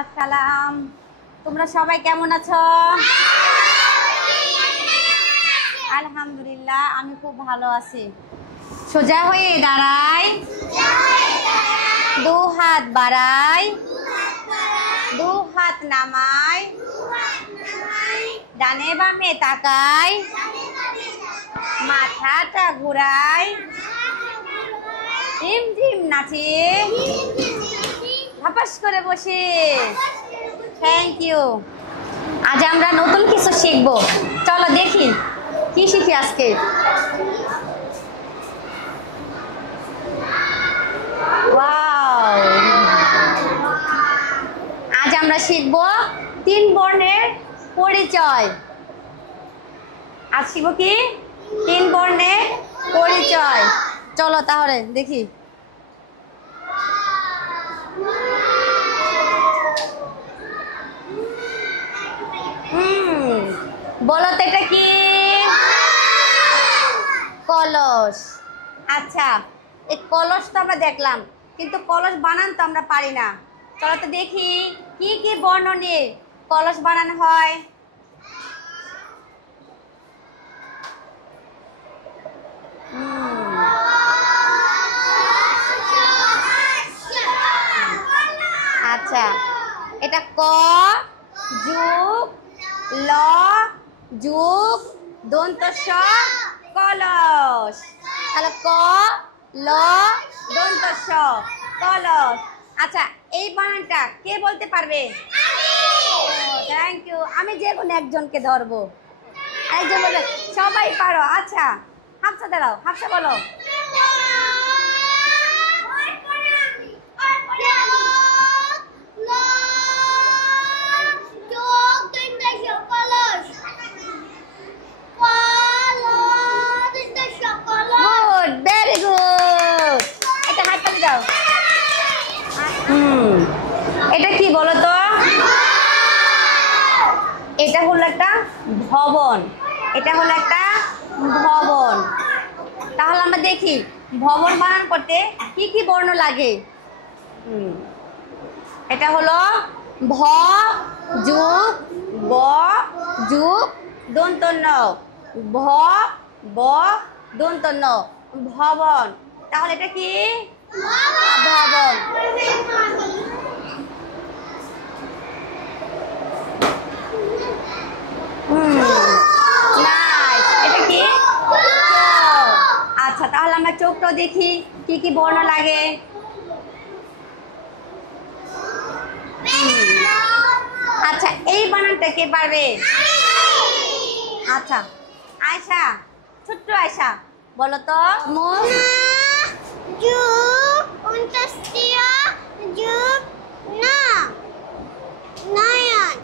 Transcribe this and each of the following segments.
আসসালাম। তোমরা সবাই কেমন আছো? আলহামদুলিল্লাহ, আমি খুব ভালো আছি। সোজা হয়ে দাঁড়াই, দু হাত বাড়াই, দু হাত নামাই, ডানে বামে তাকাই, মাথাটা ঘুরাই, ঝিম ঝিম নাচি, ধাপাস করে বসে। Thank you. আজ আমরা নতুন কিছু শিখবো। চলো দেখি কি শিখি আজকে। ওয়াও, আজ আমরা শিখবো 3 বর্ণের পরিচয়। আজ শিখবো কি 3 বর্ণের পরিচয়। চলো তাহলে দেখি। বলো তো এটা কি? কলস। আচ্ছা, এই কলস তো আমরা দেখলাম, কিন্তু কলস বানান তো আমরা পারি না। চলো তো দেখি কি কি বর্ণ নিয়ে কলস বানানো হয়। আচ্ছা, এটা ক যুগ ল যুগ দন্ত স, কলস। তাহলে ক ল দন্ত স, কলস। আচ্ছা, এই বানানটা কে বলতে পারবে? Thank you. আমি যে কোনো একজনকে ধরবো, একজন বলবে। সবাই পারো। আচ্ছা, হাফসা দাঁড়াও, হাফসা বলো। Good, very good. এটা হাততালি দাও। এটা কি বলো তো? এটা হলো একটা ভবন। এটা হলো একটা ভবন। তাহলে আমরা দেখি ভবন বানান করতে কি কি বর্ণ লাগে। এটা হলো ভ যুগ ব যুগ দন্ত ন, ভ ব দন্ত ন, ভবন। তাহলে এটা কি? ভবন। এটা কি? আচ্ছা, তাহলে আমরা চোখটা দেখি কি কি বর্ণ লাগে। আচ্ছা, এই বানানটা কে পারবে? আচ্ছা, আয়শা, ছোট্ট আয়শা বলো তো।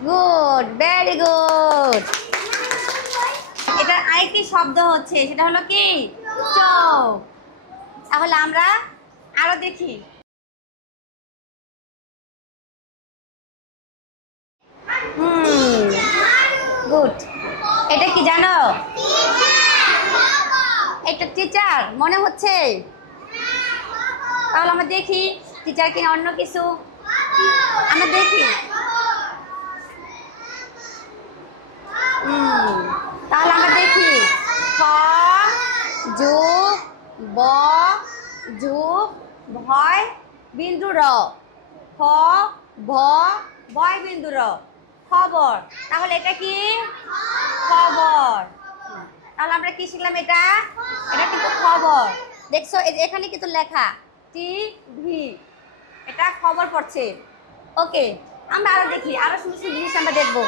Good, very good. এটার আরেকটি শব্দ হচ্ছে, সেটা হলো কি? চোখ। তাহলে আমরা আরো দেখি। গুড। এটা কি জানো? এটা টিচার মনে হচ্ছে। তাহলে আমরা দেখি টিচার কি অন্য কিছু। আমরা দেখি। তাহলে আমরা দেখি খ যুগ ব যুগ ভয় বিন্দু র, খ ভ ভয় বিন্দু র, খবর। তাহলে এটা কি? খবর। তাহলে আমরা কি শিখলাম? এটা কিন্তু খবর। দেখছো এখানে কিন্তু লেখা টিভি, এটা খবর পড়ছে। ওকে, আমরা আরো দেখি, আরো সুন্দর সুন্দর জিনিস আমরা দেখবো।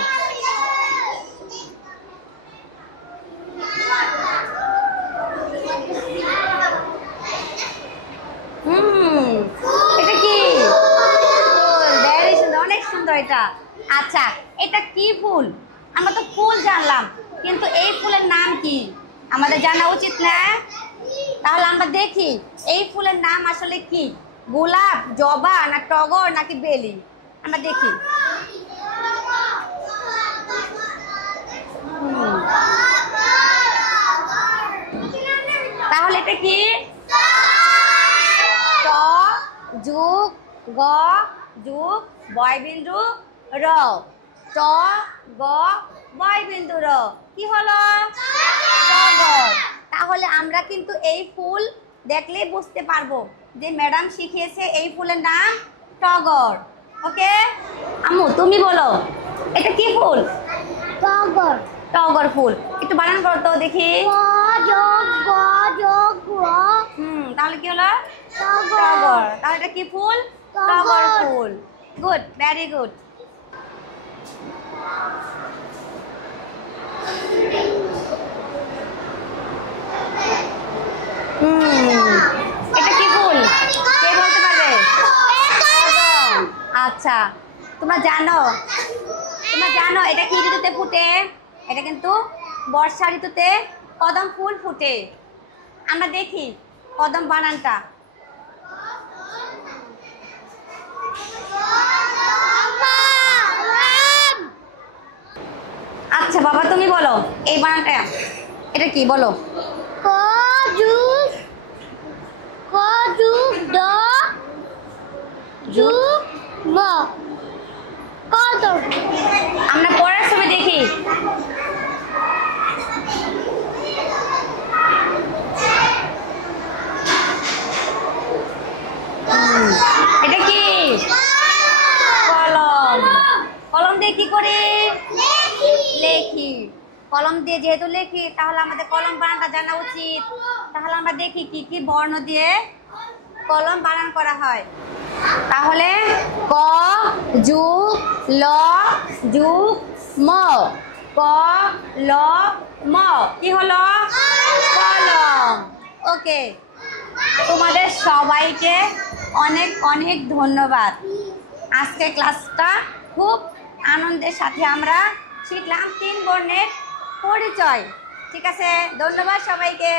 এটা কি? ফুল। ভেরি সুন্দর, অনেক সুন্দর এটা। আচ্ছা, এটা কি ফুল? আমরা তো ফুল জানলাম, কিন্তু এই ফুলের নাম কি আমাদের জানা উচিত না? তাহলে আমরা দেখি এই ফুলের নাম আসলে কি। গোলাপ, জবা, না টগর, নাকি বেলি? আমরা দেখি। তাহলে এটা কি? ট যুগ গ যুগ বয় বিন্দু র, ট গ বয় বিন্দু র, কি হলো? টগর। তাহলে আমরা কিন্তু এই ফুল দেখলেই বুঝতে পারবো যে ম্যাডাম শিখিয়েছে এই ফুলের নাম টগর। ওকে আম্মু তুমি বলো এটা কি ফুল? টগর। টগর ফুল। একটু বানান করো তো দেখি। তাহলে কি হলো? টগর। তাহলে এটা কি ফুল? টগর ফুল। Good, very good. এটা কি ফুল? কে বলতে পারবে? আচ্ছা, তোমরা জানো এটা কি ঋতুতে ফুটে? এটা কিন্তু বর্ষা ঋতুতে কদম ফুল ফুটে। আমরা দেখি কদম বানানটা। আচ্ছা বাবা তুমি বলো এই বানানটা এটা কি বলো? আমরা পরের ছবি দেখি। এটা কি? কলম। কলম দিয়ে কি করি? লেখি। কলম দিয়ে যেহেতু লেখি তাহলে আমাদের কলম বানানটা জানা উচিত। তাহলে আমরা দেখি কি কি বর্ণ দিয়ে কলম বানান করা হয়। তাহলে ক যুগ ল যুগ ম, ক ল ম, কি হলো? কলম। ওকে, তোমাদের সবাইকে অনেক অনেক ধন্যবাদ। আজকে ক্লাসটা খুব আনন্দের সাথে আমরা শিখলাম 3 বর্ণের পরিচয়। ঠিক আছে, ধন্যবাদ সবাইকে।